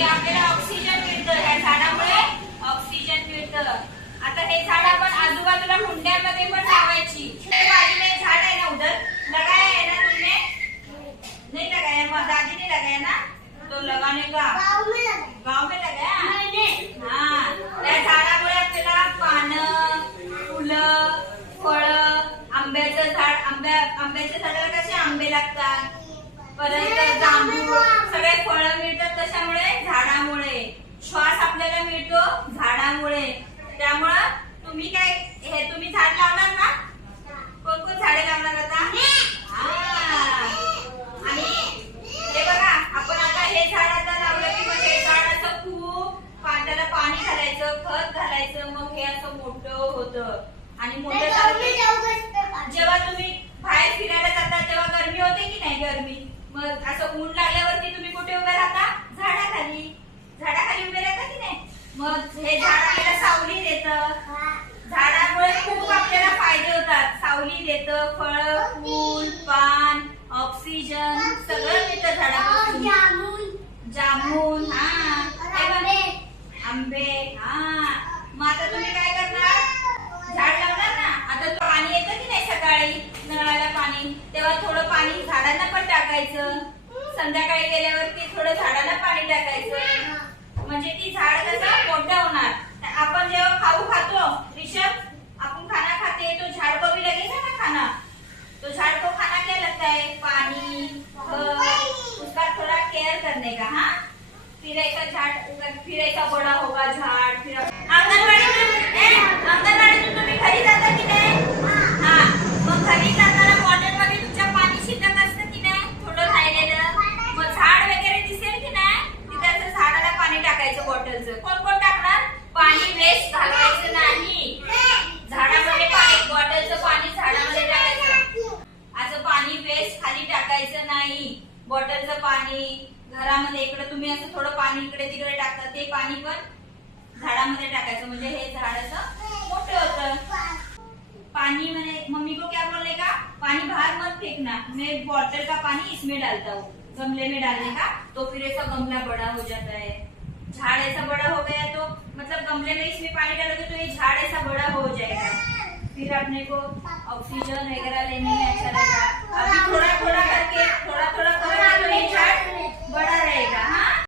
म्हणजे आपल्याला ऑक्सिजन मिळतं, ह्या झाडामुळे ऑक्सिजन मिळतं. आता हे झाड आपण आजूबाजूला कुंड्यामध्ये पण लावायची. बाजूला एक झाड आहे ना, उधर लगाया है ना तुमने? नहीं लगाया, दादी ने लगाया ना, तो लगाने का गाव में लगाया. हाँ, त्या झाडामुळे आपल्याला पानं, फुलं, फळं, आंब्याचं झाड, आंब्याच्या झाडाला कसे आंबे लागतात, परत जांभूळ, सगळे फळं मिळतात. कशामुळे? झाडामुळे. श्वास आपल्याला मिळतो झाडामुळे. त्यामुळं तुम्ही काय, हे तुम्ही झाड लावणार ना? कोण कोण झाडे लावणार आता? आणि हे बघा, आपण आता हे झाड आता लावलं की मग हे झाड असं खूप त्याला पाणी घालायचं, खत घालायचं, मग हे असं मोठं होतं. आणि मोठं झालं जेव्हा तुम्ही बाहेर फिरायला जाता तेव्हा गरमी होते की नाही? गरमी. मग असं ऊन लागल्यावरती तुम्ही कुठे उभे राहता? झाडाखाली. झाडाखाली उभे राहता की नाही? मग हे झाड आपल्याला सावली देतं. झाडामुळे खूप आपल्याला फायदे होतात. सावली देतं, फळ, फूल, पान, ऑक्सिजन सगळं मिळतं झाडापासून. जामुन, आंबे. मग आता तुम्ही काय करणार? झाड लावणार ना. आता पाणी येतं की नाही सकाळी नळाला पाणी, तेव्हा थोडं पाणी झाडांना पण टाकायचं. संध्याकाळी गेल्यावरती थोडं झाडाला पाणी टाकायचं. म्हणजे ती झाड कसं मोठं होणार. आपण जेव्हा खाऊ खातो, ऋषभ, आपण खाना खाते तो झाड़ को भी लगेगा ना खाना. तो झाड़ को खाना क्या लगता है? पानी, उसका थोड़ा केयर करने का. हाँ, फिर ऐसा बड़ा होगा झाड़. फिर अंगणवाडीतून तुम्ही घरी जाता की नाही? हा, मग घरी जाताना बॉटल मध्ये तुमच्या पाणी शिल्लक असतं की नाही? थोडं राहिलेलं. मग झाड वगैरे दिसेल की नाही? तिथं झाडाला पाणी टाकायचं बॉटलचं. कोण कोण टाकणार? पाणी वेस्ट घालवायचं नाही. झाडामध्ये पाणी, बॉटलचं पाणी झाडामध्ये टाकायचं. असं पाणी वेस्ट खाली टाकायचं नाही. बॉटलचं पाणी घरामध्ये इकडे तुम्ही असं थोडं पाणी इकडे तिकडे टाकता, ते पाणी पण झाडामध्ये टाकायचं. म्हणजे हे झाड असं मोठं होतं. पानी मैंने मम्मी को क्या बोलने का? पानी बाहर मत फेंकना, मैं बॉटल का पानी इसमें डालता हूँ, गमले में डालने का, तो फिर ऐसा गमला बड़ा हो जाता है. झाड़ ऐसा बड़ा हो गया तो मतलब गमले में इसमें पानी डालोगे तो ये झाड़ ऐसा बड़ा हो जाएगा. फिर अपने को ऑक्सीजन वगैरह लेने में अच्छा लगेगा. अभी